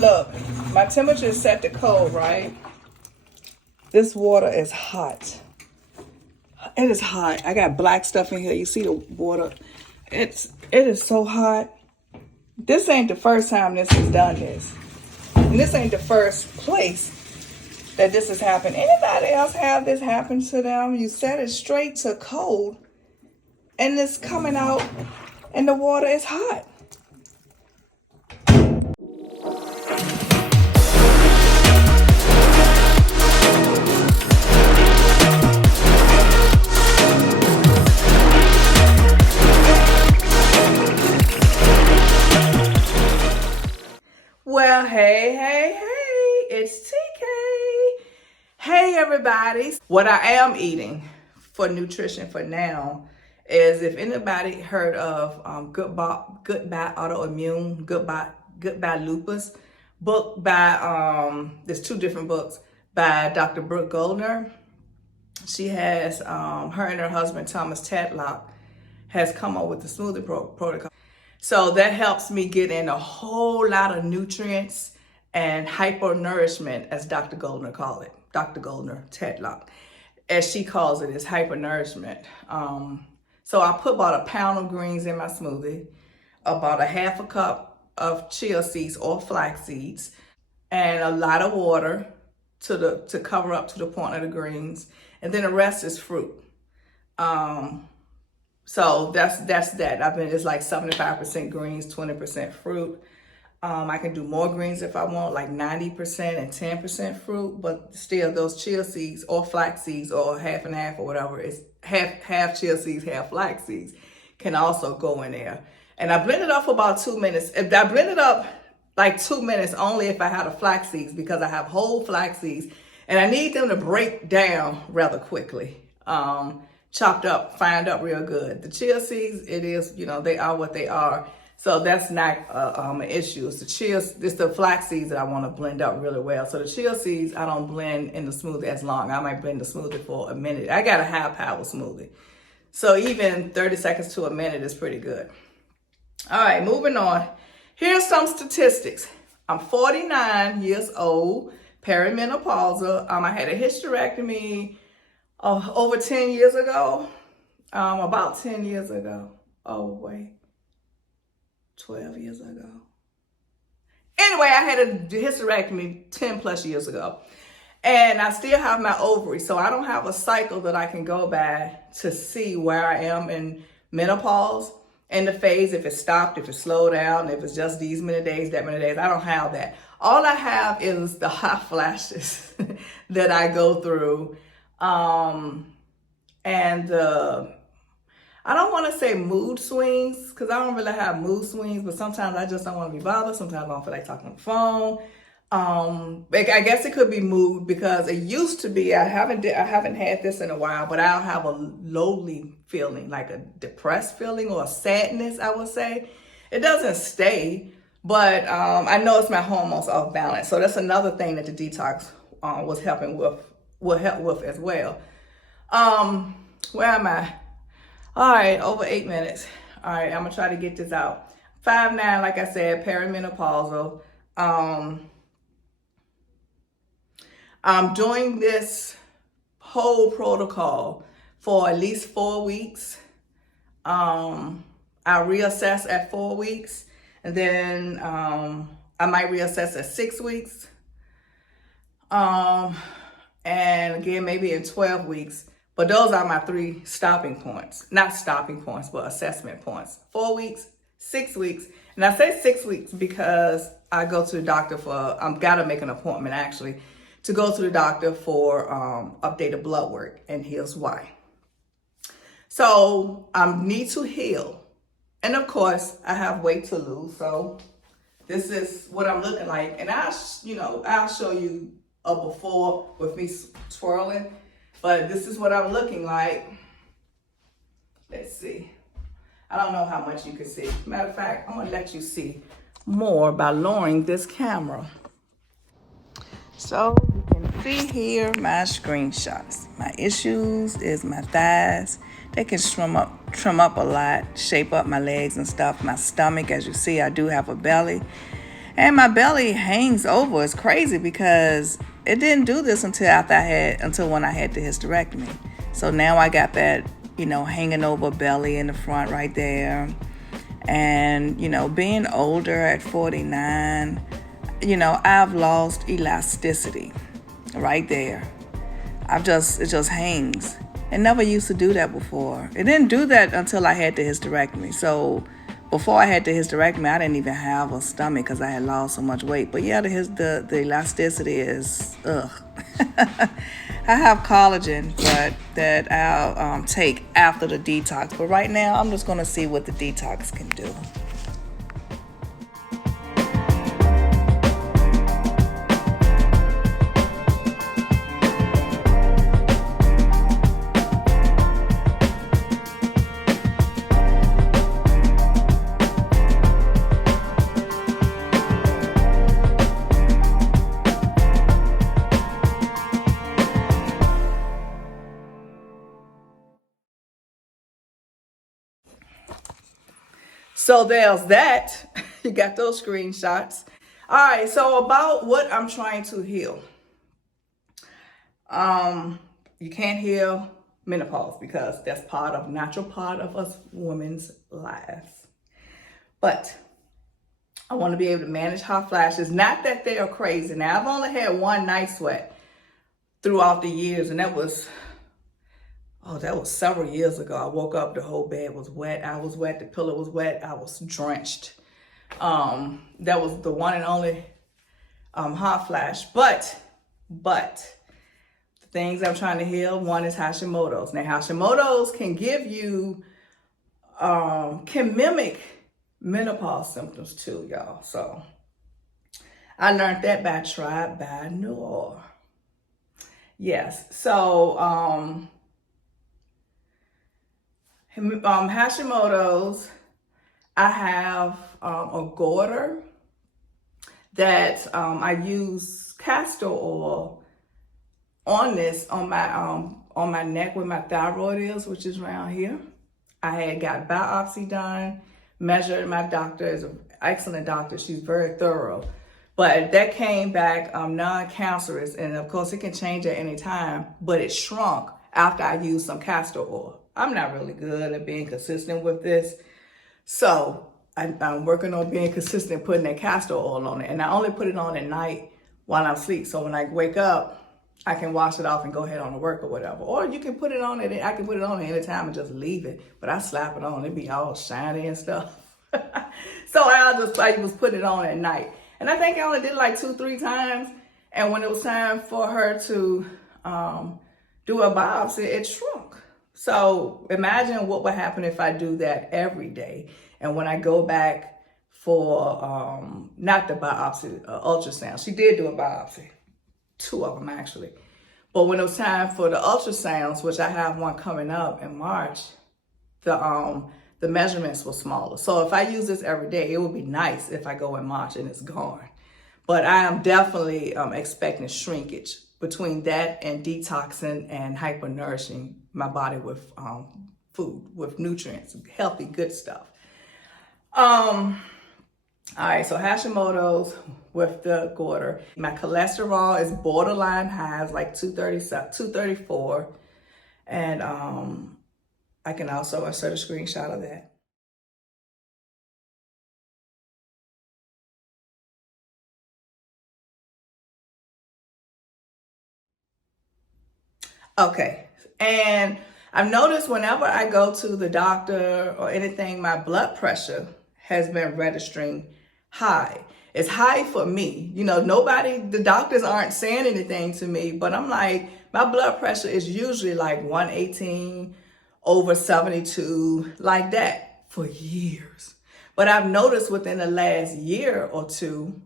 Look, my temperature is set to cold, right? This water is hot. It is hot. I got black stuff in here. You see the water. It is so hot. This ain't the first time this has done this. And this ain't the first place that this has happened. Anybody else have this happen to them? You set it straight to cold and it's coming out and the water is hot. Well, hey, it's TK. Hey, everybody. What I am eating for nutrition for now is, if anybody heard of Goodbye Autoimmune, Goodbye Lupus, book by, there's two different books by Dr. Brooke Goldner. She has, her and her husband, Thomas Tedlock, has come up with the smoothie protocol. So that helps me get in a whole lot of nutrients and hypernourishment, as Dr. Goldner called it. Dr. Goldner Tedlock, as she calls it, is hypernourishment. So I put about a pound of greens in my smoothie, about a half a cup of chia seeds or flax seeds, and a lot of water to cover up to the point of the greens, and then the rest is fruit. So that's that. It's like 75% greens, 20% fruit. I can do more greens if I want, like 90% and 10% fruit, but still those chia seeds or flax seeds, or half and half or whatever, it's half chia seeds, half flax seeds, can also go in there. And I blend it up for about 2 minutes. If I blend it up like 2 minutes only if I had a flax seeds, because I have whole flax seeds and I need them to break down rather quickly. Chopped up, fined up real good. The chia seeds, it is, they are what they are. So that's not an issue. It's the flax seeds that I want to blend up really well. So the chia seeds, I don't blend in the smoothie as long. I might blend the smoothie for a minute. I got a high power smoothie. So even 30 seconds to a minute is pretty good. All right, moving on. Here's some statistics. I'm 49 years old, perimenopausal. I had a hysterectomy over 10 years ago, about 10 years ago. Oh, wait, 12 years ago. Anyway, I had a hysterectomy 10 plus years ago. And I still have my ovaries, so I don't have a cycle that I can go by to see where I am in menopause, in the phase, if it stopped, if it slowed down, if it's just these many days, that many days. I don't have that. All I have is the hot flashes that I go through. I don't want to say mood swings, because I don't really have mood swings, but sometimes I just don't want to be bothered. Sometimes I don't feel like talking on the phone. I guess it could be mood, because it used to be, I haven't had this in a while, but I'll have a lowly feeling, like a depressed feeling or a sadness, I would say. It doesn't stay, but I know it's my hormones off balance. So that's another thing that the detox was helping with. Will help with as well. Where am I? All right, over 8 minutes. All right, I'm gonna try to get this out. 5'9", like I said, perimenopausal. I'm doing this whole protocol for at least 4 weeks. I reassess at 4 weeks, and then I might reassess at 6 weeks. And again, maybe in 12 weeks. But those are my 3 stopping points. Not stopping points, but assessment points. 4 weeks, 6 weeks. And I say 6 weeks because I go to the doctor I've got to make an appointment actually, to go to the doctor for updated blood work. And here's why. So I need to heal. And of course, I have weight to lose. So this is what I'm looking like. And I'll show you a before with me twirling, but this is what I'm looking like. Let's see. I don't know how much you can see. Matter of fact, I'm gonna let you see more by lowering this camera. So you can see here my screenshots. My issues is my thighs. They can trim up a lot, shape up my legs and stuff. My stomach, as you see, I do have a belly. And my belly hangs over. It's crazy because it didn't do this until when I had the hysterectomy. So now I got that, hanging over belly in the front right there. And, being older at 49, I've lost elasticity right there. It just hangs. It never used to do that before. It didn't do that until I had the hysterectomy. So before I had the hysterectomy, I didn't even have a stomach because I had lost so much weight. But yeah, the elasticity is, ugh. I have collagen that I'll take after the detox. But right now, I'm just going to see what the detox can do. So there's that. You got those screenshots. All right, so about what I'm trying to heal. You can't heal menopause because that's natural part of us women's lives. But I want to be able to manage hot flashes. Not that they are crazy. Now, I've only had one night sweat throughout the years, and that was several years ago. I woke up, the whole bed was wet. I was wet, the pillow was wet, I was drenched. That was the one and only hot flash. But the things I'm trying to heal, one is Hashimoto's. Now, Hashimoto's can give you, can mimic menopause symptoms too, y'all. So I learned that by trial by Noor. Yes, so Hashimoto's, I have a goiter that I use castor oil on my neck where my thyroid is, which is around here. I had got biopsy done, measured. My doctor is an excellent doctor. She's very thorough. But that came back non-cancerous, and of course it can change at any time, but it shrunk after I used some castor oil. I'm not really good at being consistent with this. So I'm working on being consistent, putting that castor oil on it. And I only put it on at night while I'm asleep. So when I wake up, I can wash it off and go ahead on to work or whatever. Or you can put it on it. I can put it on at any time and just leave it. But I slap it on. It be all shiny and stuff. So I was putting it on at night. And I think I only did like 2-3 times. And when it was time for her to do a biopsy, it shrunk. So imagine what would happen if I do that every day. And when I go back for, not the biopsy, ultrasound. She did do a biopsy, 2 of them actually. But when it was time for the ultrasounds, which I have one coming up in March, the measurements were smaller. So if I use this every day, it would be nice if I go in March and it's gone. But I am definitely expecting shrinkage between that and detoxing and hypernourishing my body with food, with nutrients, healthy, good stuff. All right, so Hashimoto's with the goiter. My cholesterol is borderline high, it's like 234. And I can also insert a screenshot of that. Okay, and I've noticed whenever I go to the doctor or anything, my blood pressure has been registering high. It's high for me. The doctors aren't saying anything to me, but I'm like, my blood pressure is usually like 118 over 72, like that for years. But I've noticed within the last year or two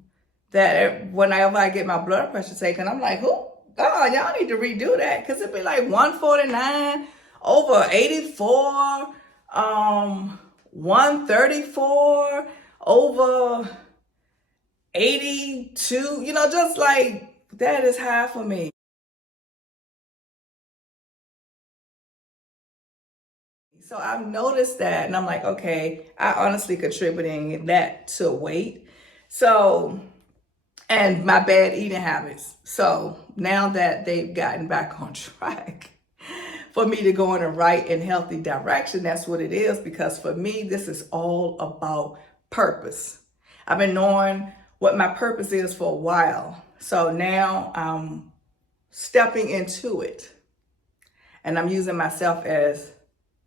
that whenever I get my blood pressure taken, I'm like, oh, y'all need to redo that, because it'd be like 149 over 84, 134 over 82, just like that is high for me. So I've noticed that, and I'm like, okay, I honestly contributing that to weight. So, and my bad eating habits. So now that they've gotten back on track, for me to go in a right and healthy direction, that's what it is. Because for me, this is all about purpose. I've been knowing what my purpose is for a while. So now I'm stepping into it. And I'm using myself as,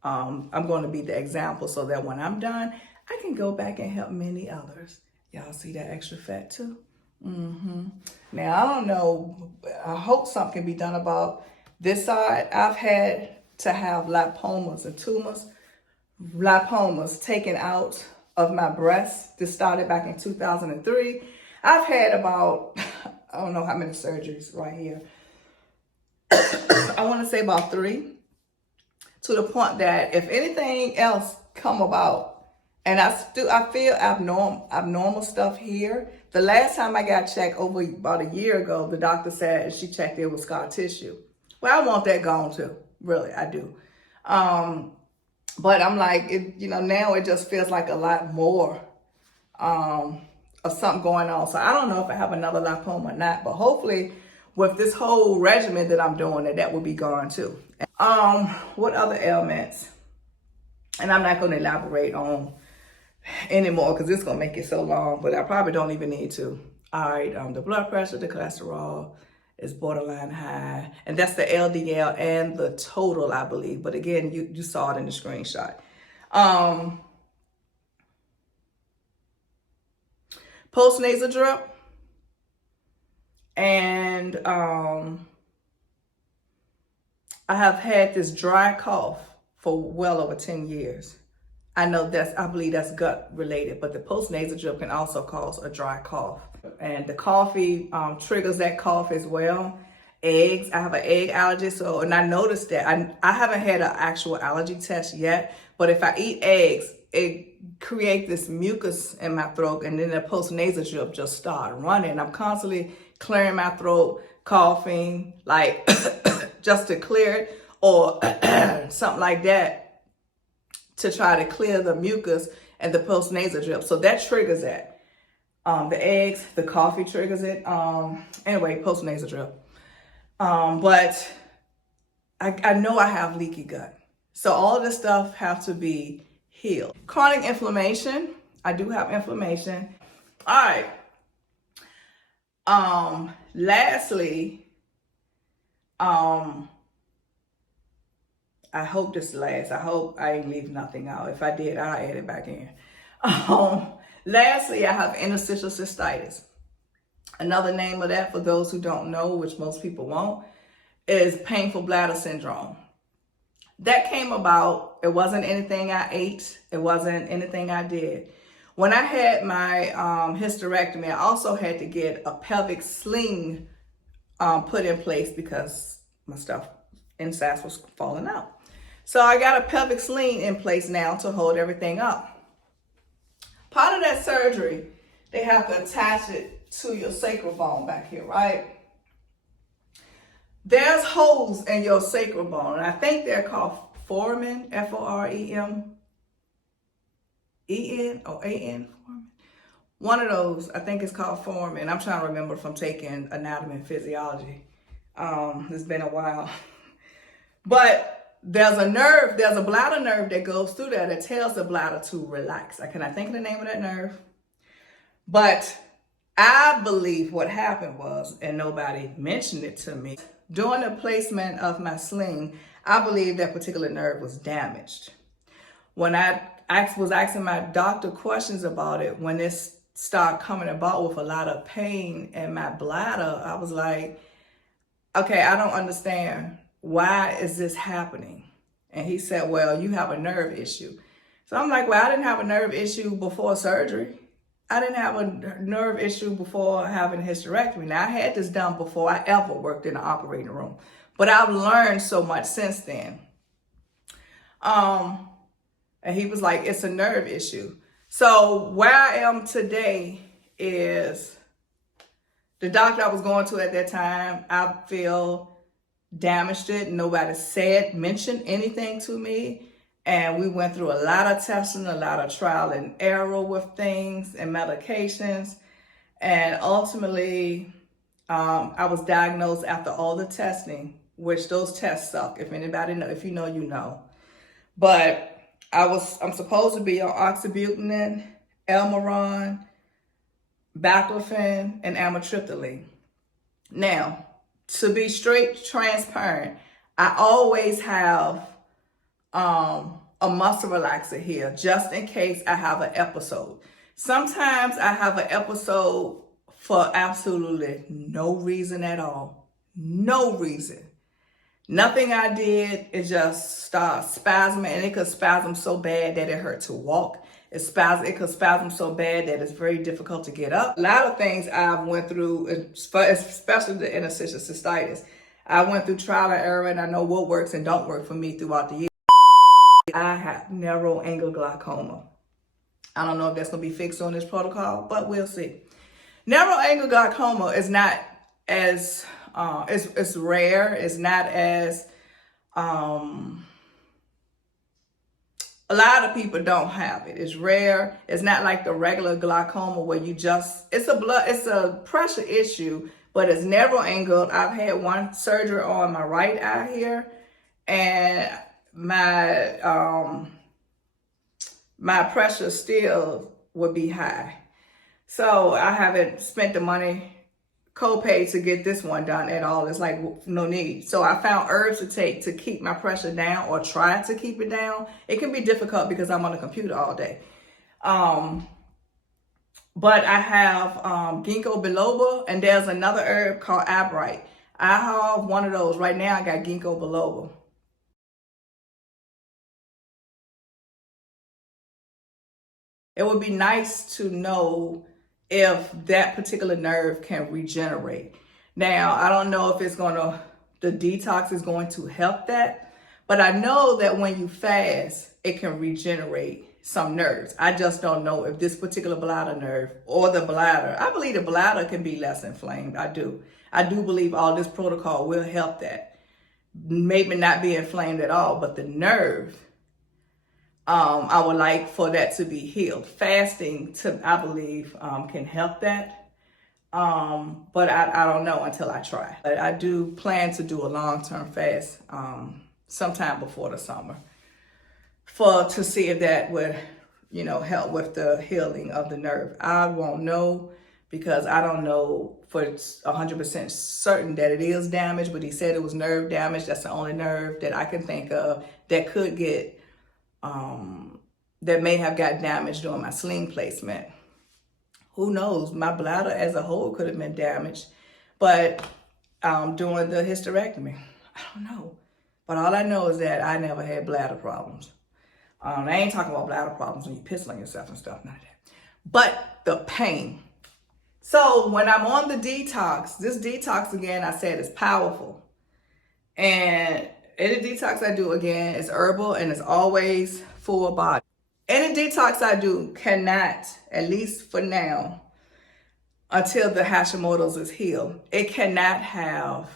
I'm going to be the example so that when I'm done, I can go back and help many others. Y'all see that extra fat too? Now, I don't know. I hope something can be done about this side. I've had to have lipomas and tumors, lipomas taken out of my breast. This started back in 2003. I've had about, I don't know how many surgeries right here. I want to say about 3, to the point that if anything else come about, and I feel abnormal stuff here. The last time I got checked over about a year ago, the doctor said she checked it was scar tissue. Well, I want that gone too. Really, I do. But I'm like, now it just feels like a lot more of something going on. So I don't know if I have another lipoma or not, but hopefully with this whole regimen that I'm doing, that will be gone too. What other ailments? And I'm not going to elaborate on anymore because it's going to make it so long, but I probably don't even need to. All right, the blood pressure, the cholesterol is borderline high, and that's the LDL and the total, I believe. But again, you saw it in the screenshot. Post-nasal drip, and I have had this dry cough for well over 10 years. I believe that's gut related, but the post-nasal drip can also cause a dry cough. And the coffee triggers that cough as well. Eggs, I have an egg allergy, and I noticed that. I haven't had an actual allergy test yet, but if I eat eggs, it creates this mucus in my throat, and then the post-nasal drip just started running. I'm constantly clearing my throat, coughing, like just to clear it, or something like that, to try to clear the mucus and the post-nasal drip. So that triggers that. The eggs, the coffee triggers it. Anyway, post-nasal drip. But I know I have leaky gut. So all of this stuff have to be healed. Chronic inflammation. I do have inflammation. All right. Lastly, I hope this lasts. I hope I ain't leave nothing out. If I did, I'll add it back in. Lastly, I have interstitial cystitis. Another name of that, for those who don't know, which most people won't, is painful bladder syndrome. That came about, it wasn't anything I ate. It wasn't anything I did. When I had my hysterectomy, I also had to get a pelvic sling put in place because my stuff inside was falling out. So I got a pelvic sling in place now to hold everything up. Part of that surgery, they have to attach it to your sacral bone back here, right? There's holes in your sacral bone, and I think they're called foramen, F-O-R-E-M-E-N or A-N, foramen. One of those, I think it's called foramen. I'm trying to remember from taking anatomy and physiology. It's been a while. But there's a nerve, there's a bladder nerve that goes through there that tells the bladder to relax. I cannot think of the name of that nerve. But I believe what happened was, and nobody mentioned it to me, during the placement of my sling, I believe that particular nerve was damaged. When I was asking my doctor questions about it, when this started coming about with a lot of pain in my bladder, I was like, okay, I don't understand. Why is this happening? And he said, well, you have a nerve issue. So I'm like, well, I didn't have a nerve issue before surgery. I didn't have a nerve issue before having a hysterectomy. Now, I had this done before I ever worked in the operating room, but I've learned so much since then. And he was like, it's a nerve issue. So where I am today is the doctor I was going to at that time, I feel damaged it. Nobody mentioned anything to me. And we went through a lot of testing, a lot of trial and error with things and medications. And ultimately, I was diagnosed after all the testing, which those tests suck. If anybody know, if you know, you know. But I'm supposed to be on oxybutynin, Elmaron, baclofen, and amitriptyline. Now, to be straight transparent, I always have a muscle relaxer here just in case I have an episode. Sometimes I have an episode for absolutely no reason at all. No reason. Nothing I did, it just starts spasming, and it could spasm so bad that it hurt to walk. It could spasm so bad that it's very difficult to get up. A lot of things I've went through, especially the interstitial cystitis. I went through trial and error, and I know what works and don't work for me throughout the year. I have narrow angle glaucoma. I don't know if that's going to be fixed on this protocol, but we'll see. Narrow angle glaucoma is not as, it's rare. It's not as, a lot of people don't have it. It's rare. It's not like the regular glaucoma where you just, it's a pressure issue, but it's narrow angled. I've had one surgery on my right eye here, and my pressure still would be high. So I haven't spent the money copay to get this one done at all. It's like no need. So I found herbs to take to keep my pressure down, or try to keep it down. It can be difficult because I'm on the computer all day. But I have ginkgo biloba, and there's another herb called abrite. I have one of those. Right now I got ginkgo biloba. It would be nice to know if that particular nerve can regenerate. Now, I don't know if the detox is going to help that, but I know that when you fast, it can regenerate some nerves. I just don't know if this particular bladder nerve or the bladder, I believe the bladder can be less inflamed. I do believe all this protocol will help that. Maybe not be inflamed at all, but the nerve, I would like for that to be healed. Fasting, I believe, can help that. But I don't know until I try. But I do plan to do a long-term fast sometime before the summer to see if that would, help with the healing of the nerve. I won't know because I don't know for 100% certain that it is damaged, but he said it was nerve damage. That's the only nerve that I can think of that could get that may have got damaged during my sling placement. Who knows? My bladder as a whole could have been damaged, but during the hysterectomy, I don't know. But all I know is that I never had bladder problems. I ain't talking about bladder problems when you piss on yourself and stuff, none of that. But the pain. So when I'm on the detox, this detox again, I said is powerful. And any detox I do, again, is herbal and it's always full body. Any detox I do cannot, at least for now, until the Hashimoto's is healed, it cannot have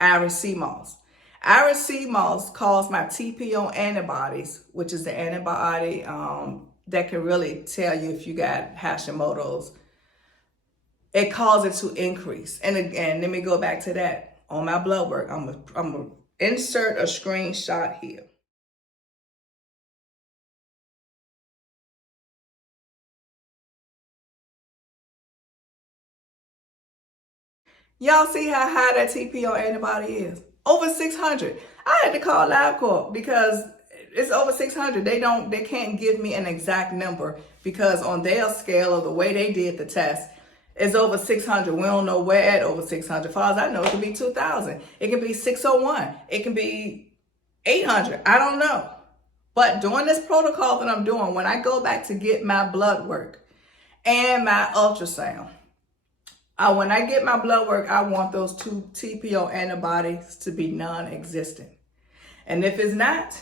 Irish sea moss. Irish sea moss causes my TPO antibodies, which is the antibody that can really tell you if you got Hashimoto's. It causes it to increase. And again, let me go back to that. On my blood work, I'm gonna insert a screenshot here. Y'all see how high that TPO antibody is? Over 600. I had to call LabCorp because it's over 600. They can't give me an exact number because on their scale of the way they did the test, it's over 600. We don't know where at over 600. As far as I know, it could be 2,000. It can be 601. It can be 800. I don't know. But during this protocol that I'm doing, when I go back to get my blood work and my ultrasound, when I get my blood work, I want those 2 TPO antibodies to be non-existent. And if it's not,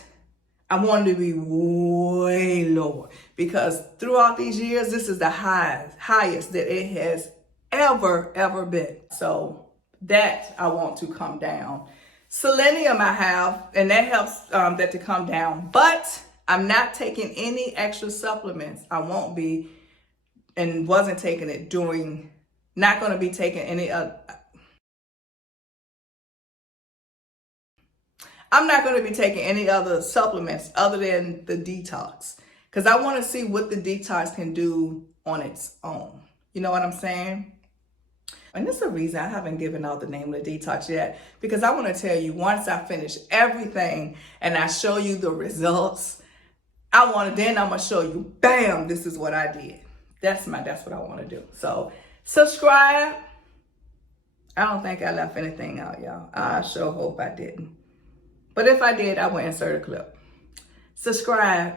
I want it to be way lower because throughout these years, this is the highest that it has ever been. So that I want to come down. Selenium I have, and that helps that to come down, but I'm not taking any extra supplements. I won't be and wasn't taking it during, not going to be taking any I'm not going to be taking any other supplements other than the detox, because I want to see what the detox can do on its own. You know what I'm saying? And this is a reason I haven't given out the name of the detox yet, because I want to tell you, once I finish everything and I show you the results, then I'm going to show you, bam, this is what I did. That's what I want to do. So subscribe. I don't think I left anything out, y'all. I sure hope I didn't. But if I did, I will insert a clip. Subscribe.